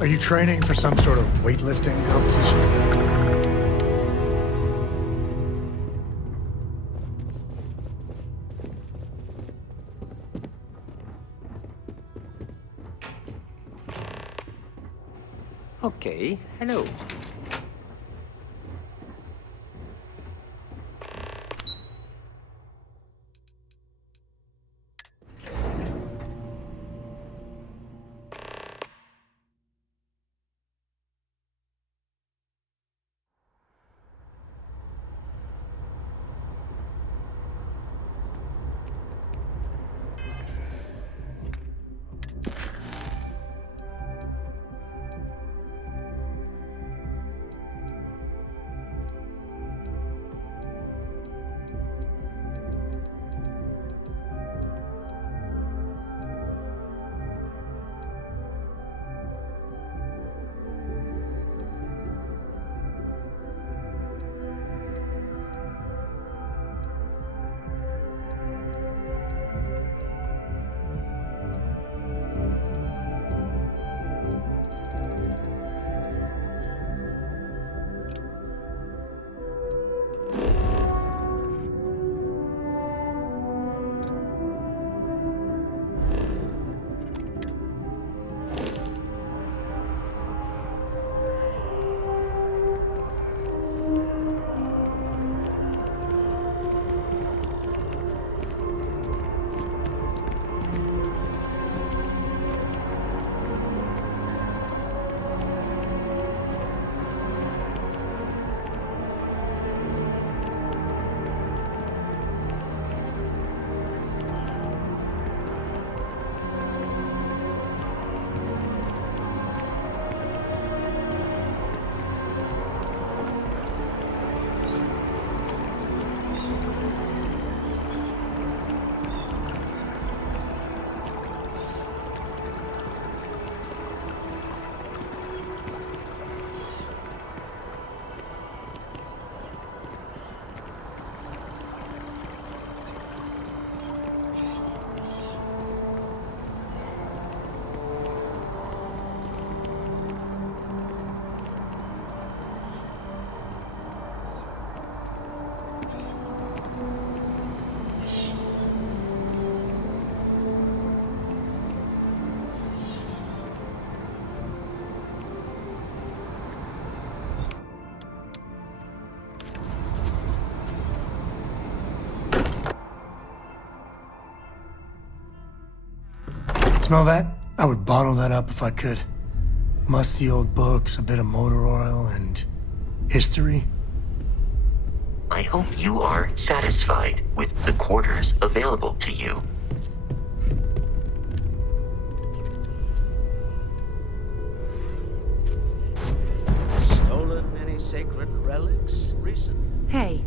Are you training for some sort of weightlifting competition? Okay, hello. Smell that? I would bottle that up if I could. Musty old books, a bit of motor oil, and history. I hope you are satisfied with the quarters available to you. Stolen any sacred relics recently? Hey,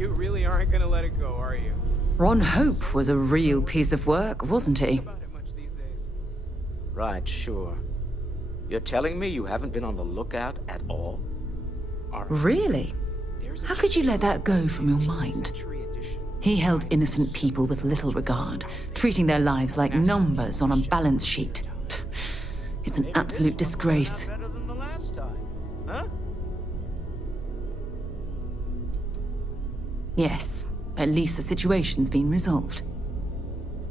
You really aren't gonna let it go, are you? Ron Hope was a real piece of work, wasn't he? About it much these days. Right, sure. You're telling me you haven't been on the lookout at all? Really? How could you let that go from your mind? He held innocent people with little regard, treating their lives like numbers on a balance sheet. It's an absolute disgrace. Better than the last time, huh? Yes, at least the situation's been resolved.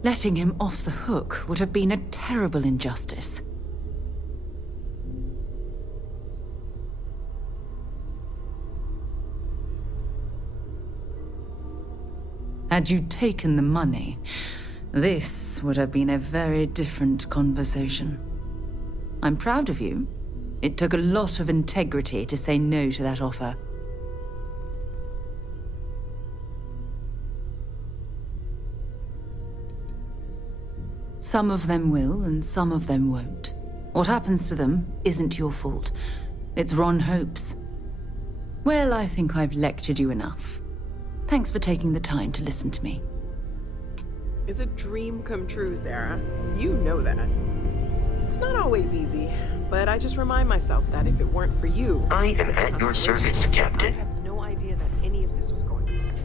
Letting him off the hook would have been a terrible injustice. Had you taken the money, this would have been a very different conversation. I'm proud of you. It took a lot of integrity to say no to that offer. Some of them will, and some of them won't. What happens to them isn't your fault. It's Ron Hope's. Well, I think I've lectured you enough. Thanks for taking the time to listen to me. It's a dream come true, Sarah. You know that. It's not always easy, but I just remind myself that if it weren't for you... I am at your service, I Captain. had no idea that any of this was going to happen.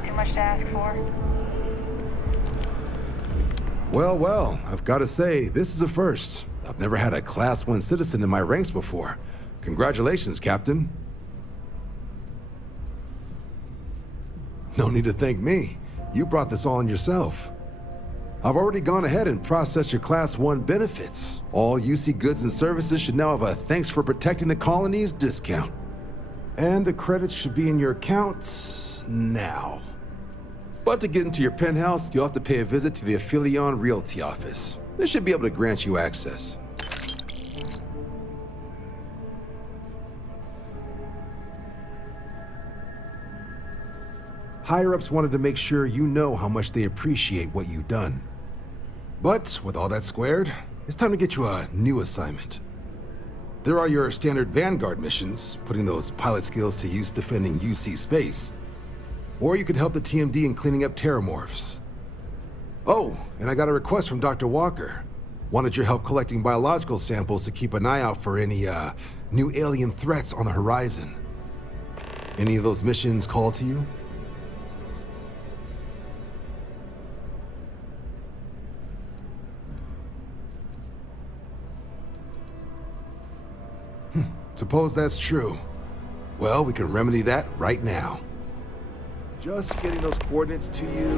that too much to ask for? Well, well, I've got to say, this is a first. I've never had a Class 1 citizen in my ranks before. Congratulations, Captain. No need to thank me. You brought this on yourself. I've already gone ahead and processed your Class 1 benefits. All UC goods and services should now have a thanks for protecting the colonies discount. And the credits should be in your account now. But to get into your penthouse, you'll have to pay a visit to the Aphelion Realty office. They should be able to grant you access. Higher-ups wanted to make sure you know how much they appreciate what you've done. But with all that squared, it's time to get you a new assignment. There are your standard Vanguard missions, putting those pilot skills to use defending UC space. Or you could help the TMD in cleaning up terramorphs. Oh, and I got a request from Dr. Walker. Wanted your help collecting biological samples to keep an eye out for any, new alien threats on the horizon. Any of those missions call to you? Suppose that's true. Well, we can remedy that right now. Just getting those coordinates to you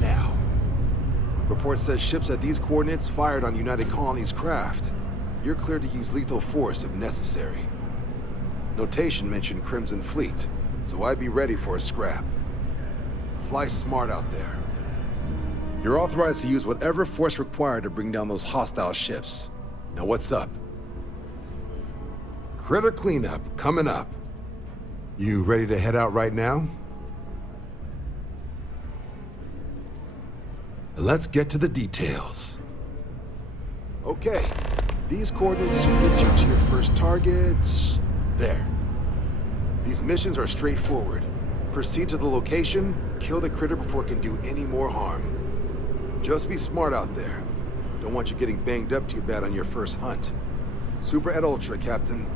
now. Report says ships at these coordinates fired on United Colony's craft. You're cleared to use lethal force if necessary. Notation mentioned Crimson Fleet, so I'd be ready for a scrap. Fly smart out there. You're authorized to use whatever force required to bring down those hostile ships. Now what's up? Critter cleanup coming up. You ready to head out right now? Let's get to the details. Okay, these coordinates should get you to your first target. There. These missions are straightforward. Proceed to the location, kill the critter before it can do any more harm. Just be smart out there. Don't want you getting banged up too bad on your first hunt. Super et Ultra, Captain.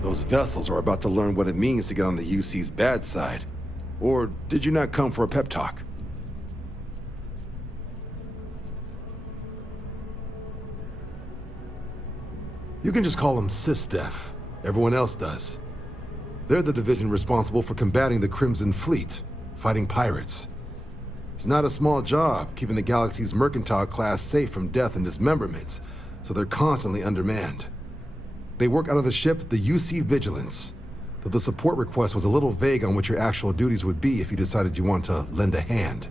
Those vessels are about to learn what it means to get on the UC's bad side. Or did you not come for a pep talk? You can just call them SysDef. Everyone else does. They're the division responsible for combating the Crimson Fleet, fighting pirates. It's not a small job, keeping the galaxy's mercantile class safe from death and dismemberment, so they're constantly undermanned. They work out of the ship, the UC Vigilance, though the support request was a little vague on what your actual duties would be if you decided you want to lend a hand.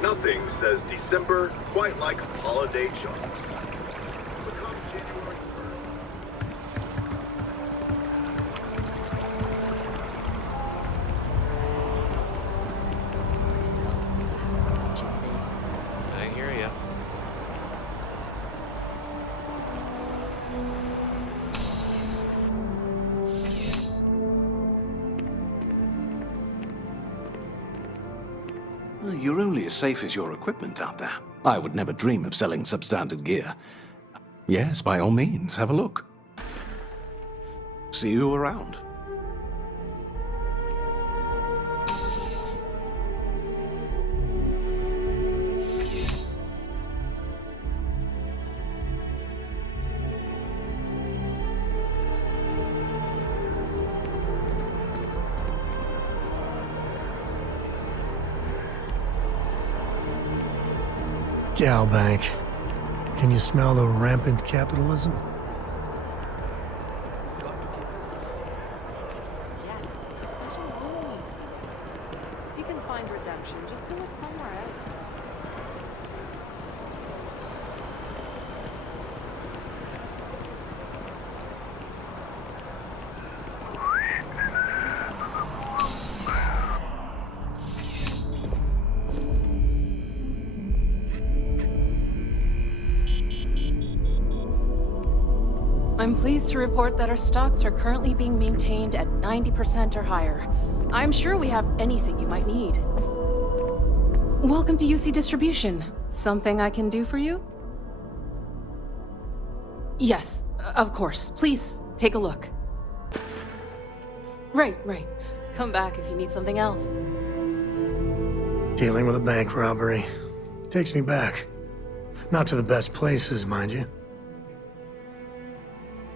Nothing says December quite like holiday jobs. Become January 1st. I hear ya. you're only as safe as your equipment out there. I would never dream of selling substandard gear. Yes, by all means, have a look. See you around. Galbank. Can you smell the rampant capitalism? Yes, especially when needs to be made. You can find redemption, just do it somewhere else. I'm pleased to report that our stocks are currently being maintained at 90% or higher. I'm sure we have anything you might need. Welcome to UC Distribution. Something I can do for you? Yes, of course. Please, take a look. Right. Come back if you need something else. Dealing with a bank robbery takes me back. Not to the best places, mind you.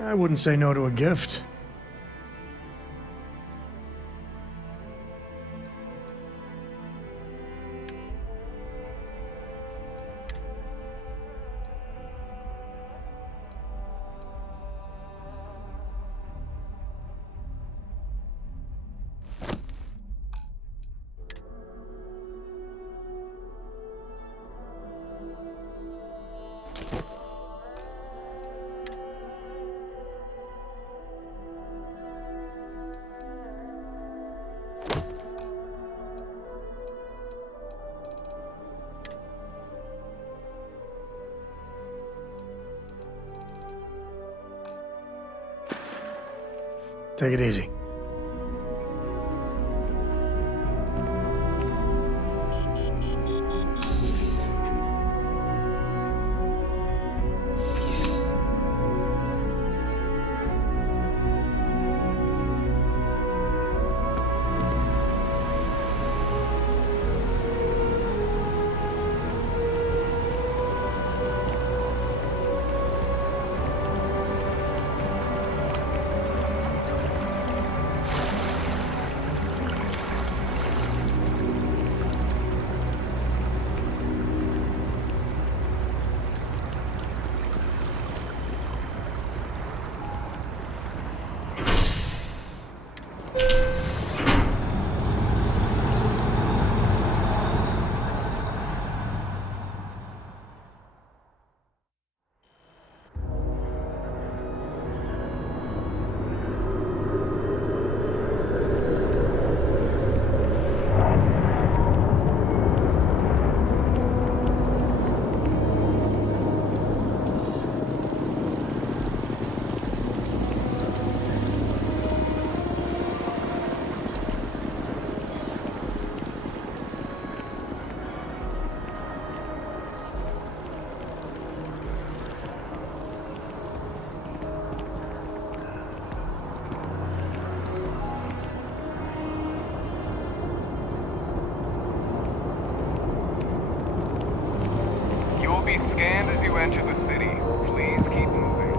I wouldn't say no to a gift. Take it easy. Be scanned as you enter the city. Please keep moving.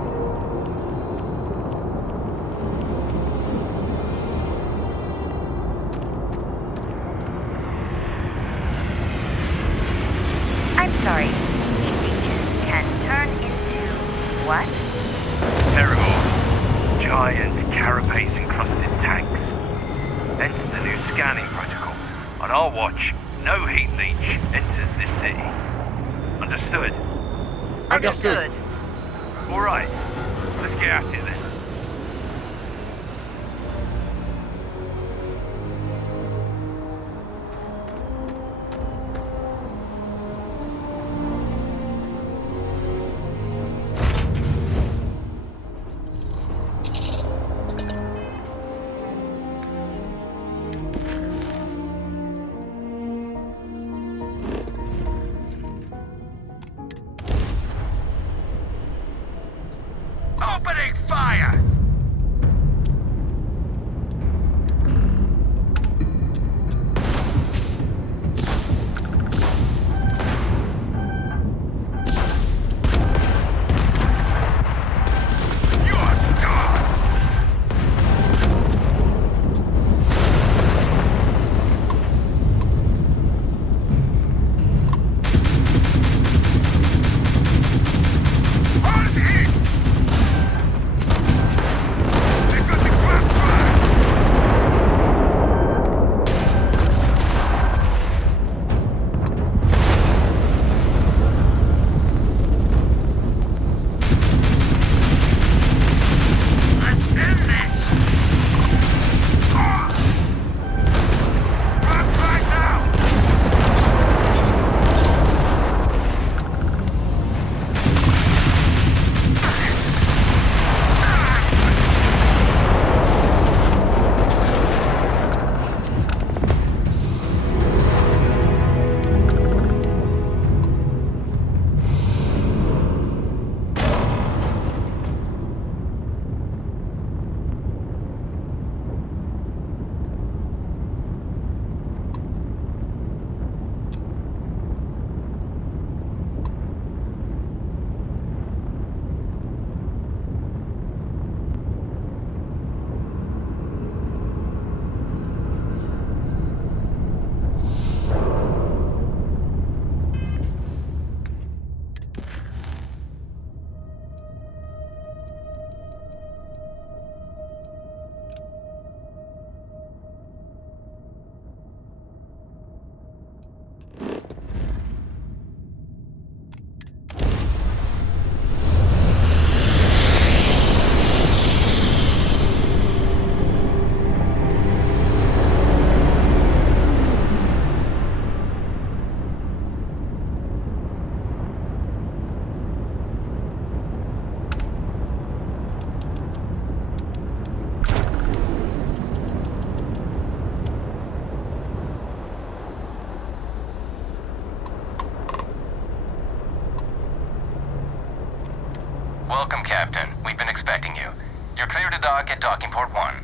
I'm sorry. These can turn into what? Terrible. Giant carapace-encrusted tanks. Hence the new scanning protocol. On our watch, no heat leach enters this city. Understood? Understood. All right. Let's get at it then. Captain. We've been expecting you. You're clear to dock at Docking Port 1.